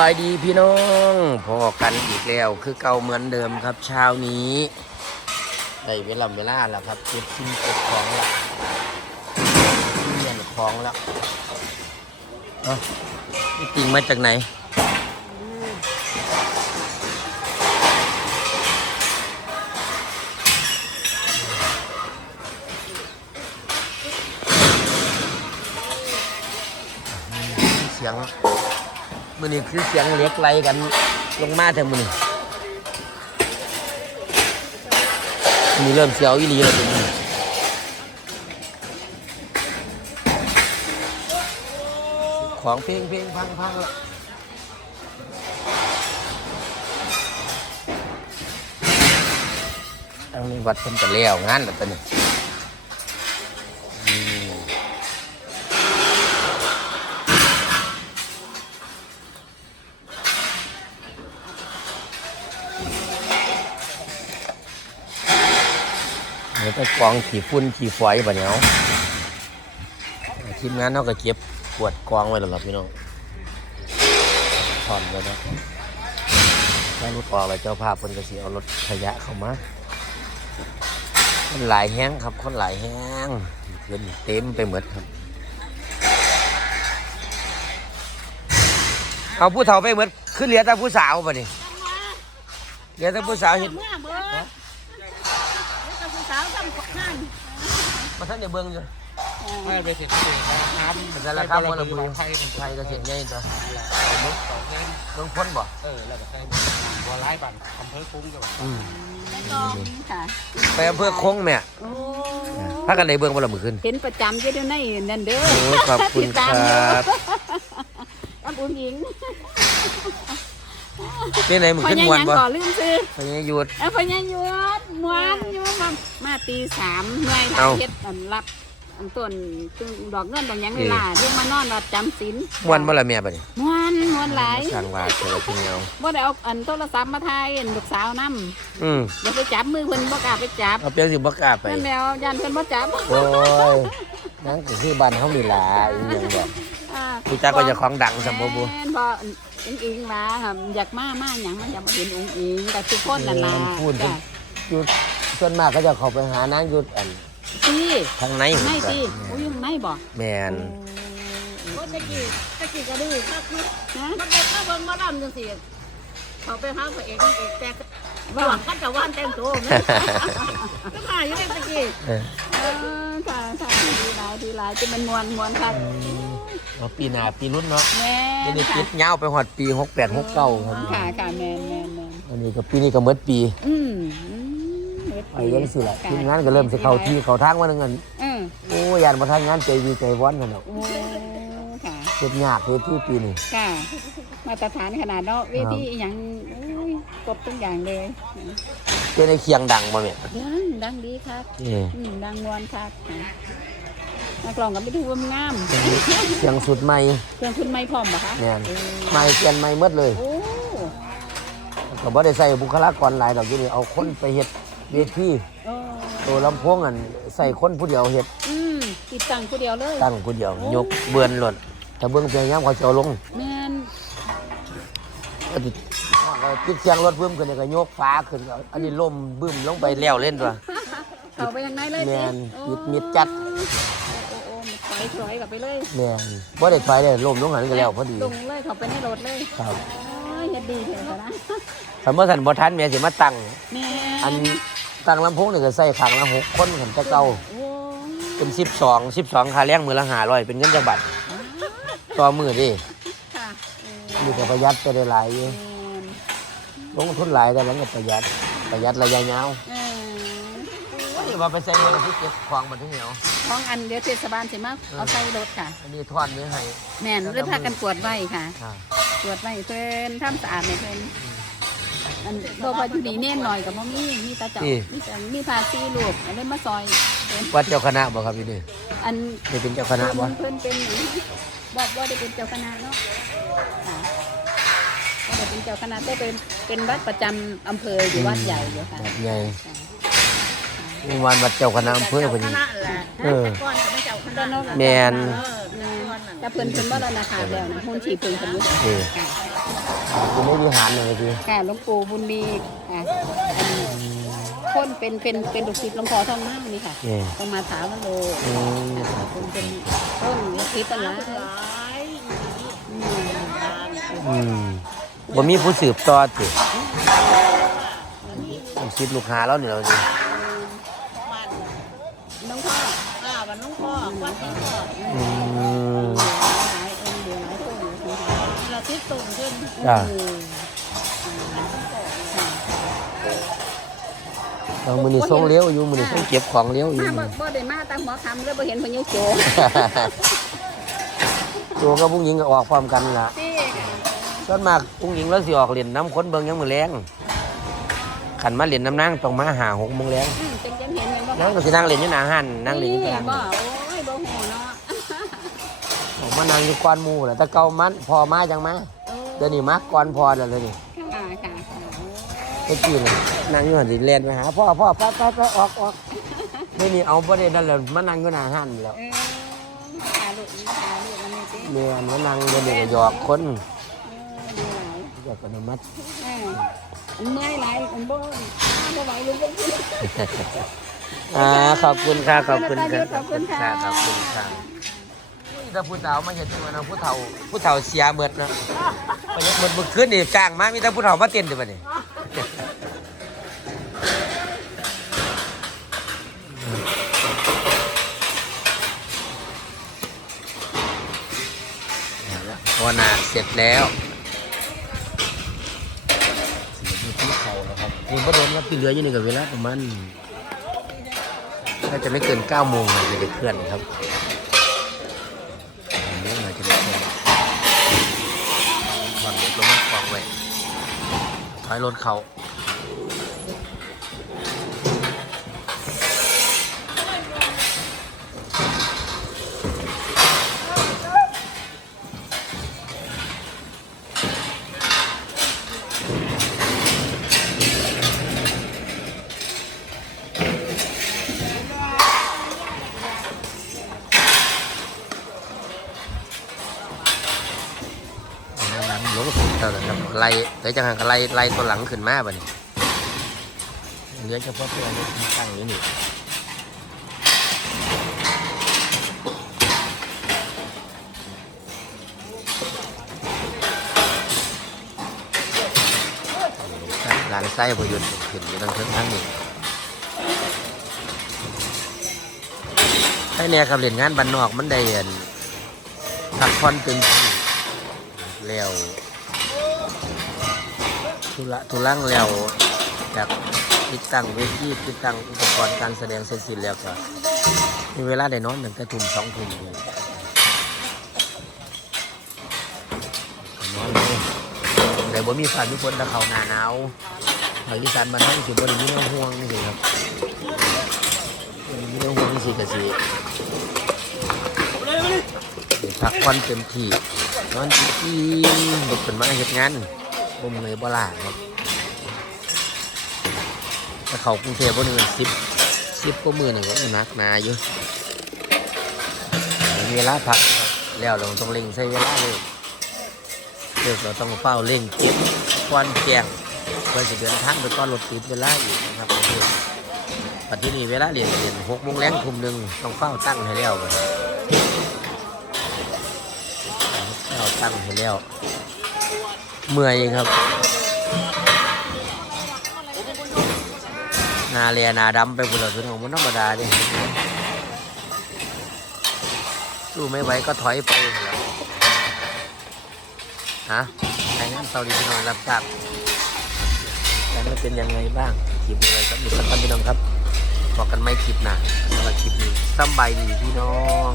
บายดีพี่น้องพอกันอีกแล้วคือเก่าเหมือนเดิมครับเช้านี้ได้เวลาเวลาแล้วครับเก็บสิ่งเก็บของละเงินของแล้วเอ้านี่ติงมาจากไหนเสียง มือนี้คือเสียงเล็กไล่กันลงมาแต่มือนี้มือนี้เริ่มเสียวอีหลีแล้วเป็นมือนของเพลงเพลงพังพังละอันนี้วัดเพิ่นจะแล้วงานแล้วตอนนี้ เดี๋ยวก็กองขี่ฝุ่นขี่ฝอยบ่เนี้ยทีมงานเขาก็เก็บขวดกองไว้แล้วล่ะพี่น้องถอนไว้แล้วถ้ารถออกแล้วเจ้าภาพเพิ่นก็สิเอารถขยะเข้ามาคนหลายแห้งครับ คนหลายแห้งเกินเต็มไปหมดครับ เอาผู้เฒ่าไปหมดขึ้นเหลือแต่ผู้สาวป่ะนี่เหลือแต่ผู้สาวเห็นเมื่อเสาวทำงานมาท่านเดี๋ยวเบิ่งอยู่ไม่ไปเสร็จที่น้ำมันจะราคาบ่ละมือไทยเป็นไทยก็เสียใหญ่ตัวเอามุกสองเงินเบิ่งพ้นบ่เออแล้วก็ใช้บัวไล่บันอำเภอคุ้งกับอืมแล้วก็ค่ะไปอำเภอคงแม่โอ้พากันได้เบิ่งบ่ละมื้อคืนเห็นประจำอยู่เดี๋ยวในนั่นเด้อโอ้ขอบคุณครับอับอุ่นหญิง เป็นไหนมื้อพคืนญาม่วนยังบ่ก่อลืมซื้อพญายุทธเอ้าพญายุดมวนอยู่มามาตีสามเมื่อยเอ้าทำเฮ็ดอันรับอันต้นตึงดอกเงินดอกหยังเวลาเรียกมานอนรับจำศีลม่วนบ่ละแม่บัดนี้ม่วนม่วนหลายสั่งว่าเจอที่แนวบ่ได้เอาอันโทรศัพท์มาถ่ายอันลูกสาวนำอืมอย่าไปจับมือเพิ่นบ่กล้าไปจับเอาเปียงสิบ่กล้าไปเพิ่นแล้วยันเพิ่นบ่จับโอ้ยนั่นก็คือบ้านเฮานี่ล่ะอีหยังบ่ อ่ารู้จักว่าเจ้าของดังซะบ่บ่แม่นบ่อิงอิงมาค่ะอยากมามาหยังมันอยากมาเห็นองค์อิงแต่ทุกคนนั่นล่ะพูดจ้ะอยู่ส่วนมากก็จะเข้าไปหานางอยู่อันสิทางในไม่พุ่นสิจ้ะโอ้ยอยู่ไหนบ่แม่นโอ้ตะกี้ตะกี้ก็ดื้อคักเนาะนะมันเด็กมาเบิ่งมาดำจังซี่เขาไปหาพระเอกนางเอกแต่ว่าคันจะว่านแต่งตัวแม่ก็มาอยู่ในตะกี้เออ เออค่ะค่ะดีหลายดีหลายจะมันมวนมวนคัก เอาปีหน้าปีรุ่นเนาะแม่เดี๋ยวนี้ค่ะคิดยาวไปหอดปีหกแปดหกเก้าครับค่ะค่ะแม่นแม่นแม่นอันนี้ก็ปีนี้ก็เมดปีอืมอืมเฮ็ดไอ้ยังสิละค่ะทีมงานก็เริ่มสิเข้าที่เข้าทางว่านึงอันเออโอ้ยานมาทางงานใจวีใจว้อนกันเนาะโอ้ค่ะเฮ็ดยากเฮ็ดที่ปีนี้ ค่ะ มาตรฐานขนาดเนาะเวทีอหย่างโอ้ยครบทุกอย่างเลยเป็นไอ้เคียงดังบ่แม่ดังดังดีครับนี่อืมดังมวนครับค่ะ นักร้องกับไปดูว่างามเคียงสุดใหม่เครื่องคุณไม่พร้อมปะคะแม่นโอ้ใหม่เปลี่ยนใหม่หมดเลยโอ้ก็บ่ได้ใส่บุคลากรหลายดอกอยู่นี่เอาคนไปเฮ็ดเวทีโอ้ตัวลำโพงอันใส่คนผู้เดียวเฮ็ดอืมติดตั้งผู้เดียวเลยตั้งผู้เดียวยกเบือนหลดถ้าเบิ่งเพียงยามเขาจะเอาลงแม่นก็ติดติดเสียงรถเพิ่มขึ้นนี่ก็ยกฟ้าขึ้นก็อันนี้ล่มบึ้มลงไปแล้วเล่นตัวเข้าไปยังไงเลยแม่นโอ้ปิดมิดจัด โอ้โอ้โอ้มิดถอยถอยกลับไปเลยแม่นบ่ได้ไปเลยล่มลงหันก็แล้วพอดีลงเลยเข้าไปในรถเลยครับโอ้ยเฮ็ดดีเถอะนะสมมติท่านบ่ทันแม่สิมาตั้งแม่อันตั้งลำโพงนี่ก็ใส่ข้างละหกคนกันแต่เก่าโอ้เป็น 12 12ค่าแรงมื้อละ500เป็นเงินจักบาทต่อมื้อเดิค่ะเออนี่ก็ประหยัดไปได้หลายอยู่แม่นลงทุนหลายแต่มันก็ประหยัดประหยัดระยะยาวเออโอ้ยว่าไปใส่เงินที่เก็บของมันถึงเหนียวของอันเดี๋ยวเทศบาลสิมาเอาใส่รถค่ะ อันนี้ทอนนี้ให้แม่นเลยพากันกวดไว้ค่ะอ่าตรวจไว้เพิ่นทำสะอาดให้เพิ่นอันบอกว่าอยู่ดีแน่นหน่อยกับบ่มีมีตาเจ้ามีแต่มีภาษีลูกอันนี้มาซอยเพิ่นวัดเจ้าคณะบ่ครับพี่นี่อันนี่เป็นเจ้าคณะบ่เพิ่นเป็นหยังบอกว่าได้เป็นเจ้าคณะเนาะค่ะบ่ได้เป็นเจ้าคณะแต่เป็นเป็นวัดประจำอำเภออยู่วัดใหญ่อยู่ค่ะวัดใหญ่ มีวันวัดเจ้าคณะอำเภอเพิ่นคณะแหละเออ แต่ก่อนก็ไม่เจ้าคณะเนาะแม่นเออแม่นแต่เพิ่นเพิ่นบ่ได้ราคาแล้วนะหุ้นฉีเพิ่นเพิ่นอยู่เออค่ะวิหารเลยพี่ค่ะหลวงปู่บุญมีอะอันคนเป็นเป็นเป็นดุสิตหลวงพ่อทองน้ำนี่ค่ะนี่ต้องมาถามว่าโลอืมครับเป็นเป็นต้นดุสิตอะไรอืมอืมบ่มีผู้สืบต่อติสิบลูกค้าแล้วเนี่ยเราดิ น้องพ่ออ่าวันน้องพ่อวัดน้องพ่ออืมหลายองเดียวหลายต้นเราทิศตรงขึ้นจ้ะอืมค่ะเอามือนี่ส่งเลี้ยวอยู่มือนี่ส่งเก็บของเลี้ยวอยู่มาบ่บ่ได้มาตามหมอคำเลยบ่เห็นพญาโจตัวกับผู้หญิงก็ออกพร้อมกันล่ะส่วนมากผู้หญิงแล้วสิออกเล่นน้ำค้นเบิ่งยังมือแรงขันมาเล่นน้ำนางต้องมาหาหกโมงแรง นแม่นบ่นั่งก็สินั่งเล่นอยู่หน้าห้านนั่งเล่นอยู่กลางบ่โอ้ยบ่ฮู้เนาะออกมานั่งอยู่ก้อนหมู่แหละแต่เก่ามันพอมาจังมาโอ้เดี๋ยวนี้มาก่อนพอแล้วเลยนี่ค่ะค่ะค่ะโอ้เมื่อกี้นี่นั่งอยู่หันสิเล่นไปหาพ่อพ่อไปไปไปออกออกไม่นี่เอาประเด็นนั่นแหละมานั่งอยู่หน้าห้านแล้วเออหาลูกหาลูกมันนี่ติเมียนมานั่งเดี๋ยวนี้ก็หยอกคนเออดีหลายหยอกกันมัดเออเมื่อยหลายอันบ่บ่ไหวลูกบ่กิน อ่าขอบคุณค่ะขอบคุณค่ะขอบคุณค่ะขอบคุณค่ะถ้าผู้สาวมาเห็นตัวนะผู้เฒ่าผู้เฒ่าเสียเบิดเนาะไปยกเบิดเมื่อคืนนี่จ้างมามีแต่ผู้เฒ่ามาเต้นเดี๋ยวบัดนี้ภาวนาเสร็จแล้วนี่ที่เขาแล้วครับนี่พระโดนว่าพี่เหลืออยู่นี่กับเวลาประมาณ น่าจะไม่เกิน9โมงจะไปเคลื่อนครับอันนี้น่าจะไปเคลื่อนถอนรถลงมาคลองไว้ถอยรถเขา ลงสุดเท่านั้นครับไล่เดี๋ยวจะหันไล่ไล่ตัวหลังขึ้นมาบ่นี่เหลือเฉพาะตัวนี้ตั้งอยู่นี่หลานไส้พยุนขึ้นอยู่ทางเทิงทางนี้ไอ้เนี่ยครับเล่นงานบ้านนอกมันได้เห็นพักผ่อนเต็มที่แล้ว ทุระทุลังแล้วจากติดตั้งเวทีติดตั้งอุปกรณ์การแสดงเสร็จสิ้นแล้วก็มีเวลาได้นอนหนึ่งแต่ทุ่มสองทุ่มเลยก็นอนเลยแต่บ่มีฟ้ามีฝนตะเขาหนาหนาวภาคอีสานบ้านเราสิบ่ได้มีแนวห่วงนี่สิครับบ่ได้มีแนวห่วงนี่สิก็สิได้พักผ่อนเต็มที่ นอนอิ่มๆลุกขึ้นมาเฮ็ดงานบ่มื่อยบ่ลาครับถ้าเขากรุงเทพบ่นี่มัน10 10กว่ามื้อนี่งก็นักนาอยู่มีเวลาพักแล้วเราต้องเร่งใช้เวลาเลยเดี๋ยวเราต้องเฝ้าเร่งเก็บควันแกงเพื่อจะเดินทางไปก้อนรถติดเวลาอีกนะครับปัจจุบันนี้เวลาเรียนเรียนหกโมงแรงทุ่มหนึ่งต้องเฝ้าตั้งให้แล้ว ก่อนเฝ้าตั้งให้แล้ว เมื่อยครับ นาเลียนาดำไปบุหรี่สุดของมันธรรมดาดิสู้ไม่ไหวก็ถอยไปแล้วฮะใช้งานเตาดีพี่น้องรับทราบแต่ไม่เป็นยังไงบ้างคลิปอะไรครับมีสักท่านพี่น้องครับ บอกกันไม่คลิปหนะสำหรับคลิปนี้สำบายดีพี่น้อง